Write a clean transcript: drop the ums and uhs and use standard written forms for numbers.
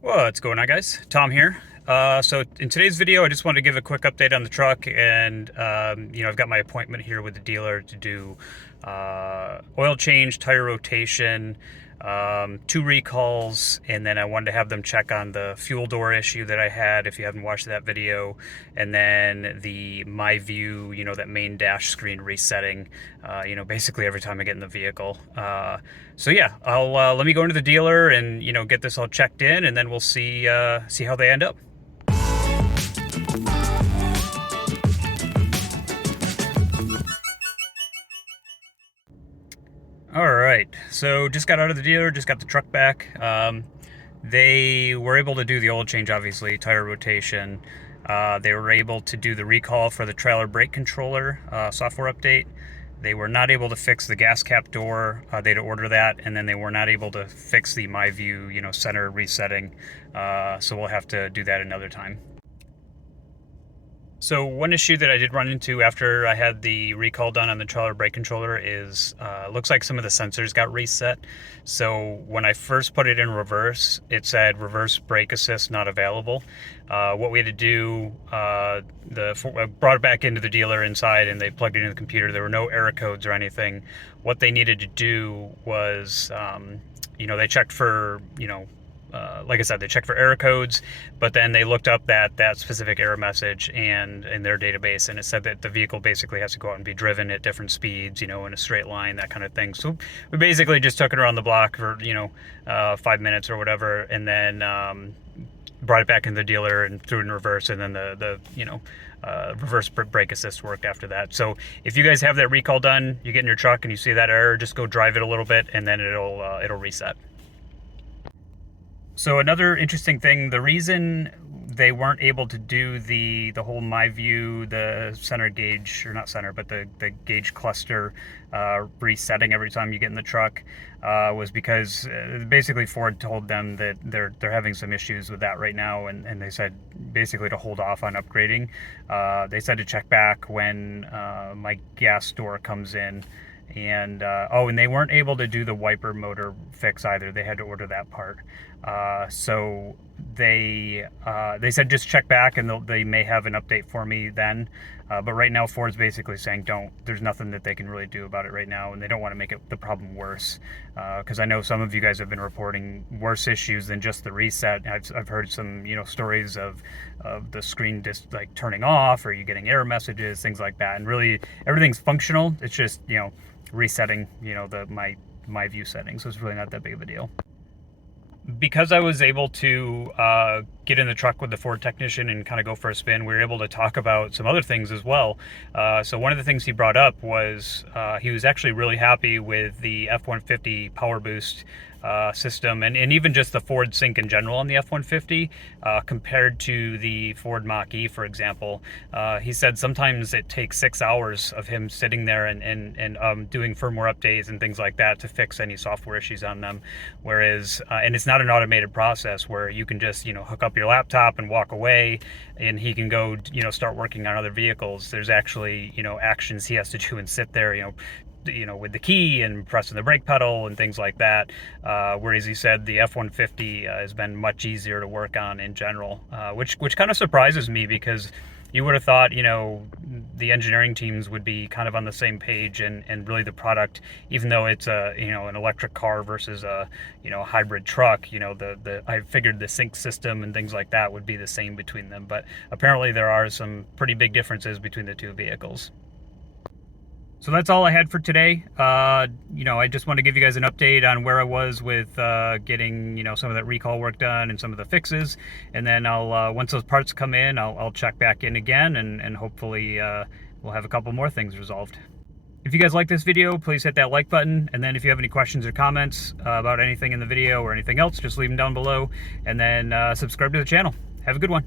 What's going on, guys? Tom here. So in today's video, I just wanted to give a quick update on the truck, and I've got my appointment here with the dealer to do oil change, tire rotation, two recalls, and then I wanted to have them check on the fuel door issue that I had. If you haven't watched that video, and then the my view, that main dash screen resetting, basically every time I get in the vehicle. So yeah, I'll let me go into the dealer and get this all checked in, and then we'll see how they end up. All right, so just got out of the dealer, just got the truck back. They were able to do the oil change, obviously, tire rotation. They were able to do the recall for the trailer brake controller software update. They were not able to fix the gas cap door. They had to order that, and then they were not able to fix the my view, center resetting. So we'll have to do that another time. So one issue that I did run into after I had the recall done on the trailer brake controller is looks like some of the sensors got reset. So when I first put it in reverse, it said reverse brake assist not available. What we had to do, I brought it back into the dealer inside, and they plugged it into the computer. There were no error codes or anything. What they needed to do was, they checked for, like I said, they checked for error codes, but then they looked up that specific error message and in their database, and it said that the vehicle basically has to go out and be driven at different speeds, in a straight line, that kind of thing. So we basically just took it around the block for 5 minutes or whatever, and then brought it back into the dealer and threw it in reverse, and then the reverse brake assist worked after that. So if you guys have that recall done, you get in your truck and you see that error, just go drive it a little bit, and then it'll reset. So another interesting thing, the reason they weren't able to do the whole my view, the center gauge, or not center, but the gauge cluster resetting every time you get in the truck was because basically Ford told them that they're having some issues with that right now, and they said basically to hold off on upgrading. They said to check back when my gas door comes in. And and they weren't able to do the wiper motor fix either. They had to order that part. So they said just check back, and they may have an update for me then. But right now Ford's basically saying there's nothing that they can really do about it right now, and they don't want to make the problem worse. Because I know some of you guys have been reporting worse issues than just the reset. I've heard some stories of the screen just like turning off, or you getting error messages, things like that. And really everything's functional. It's just resetting my view settings. So it's really not that big of a deal. Because I was able to get in the truck with the Ford technician and kind of go for a spin, we were able to talk about some other things as well. So one of the things he brought up was he was actually really happy with the F-150 power boost system, and even just the Ford Sync in general on the F-150 compared to the Ford Mach-E, for example. He said sometimes it takes 6 hours of him sitting there and doing firmware updates and things like that to fix any software issues on them. Whereas, and it's not an automated process where you can just hook up your laptop and walk away, and he can go start working on other vehicles. There's actually actions he has to do and sit there with the key and pressing the brake pedal and things like that. Whereas he said the F-150 has been much easier to work on in general, which kind of surprises me, because you would have thought, the engineering teams would be kind of on the same page, and really the product, even though it's an electric car versus a hybrid truck, I figured the sync system and things like that would be the same between them. But apparently there are some pretty big differences between the two vehicles. So that's all I had for today. I just want to give you guys an update on where I was with getting, some of that recall work done and some of the fixes. And then I'll, once those parts come in, I'll check back in again, and hopefully we'll have a couple more things resolved. If you guys like this video, please hit that like button. And then if you have any questions or comments about anything in the video or anything else, just leave them down below. And then subscribe to the channel. Have a good one.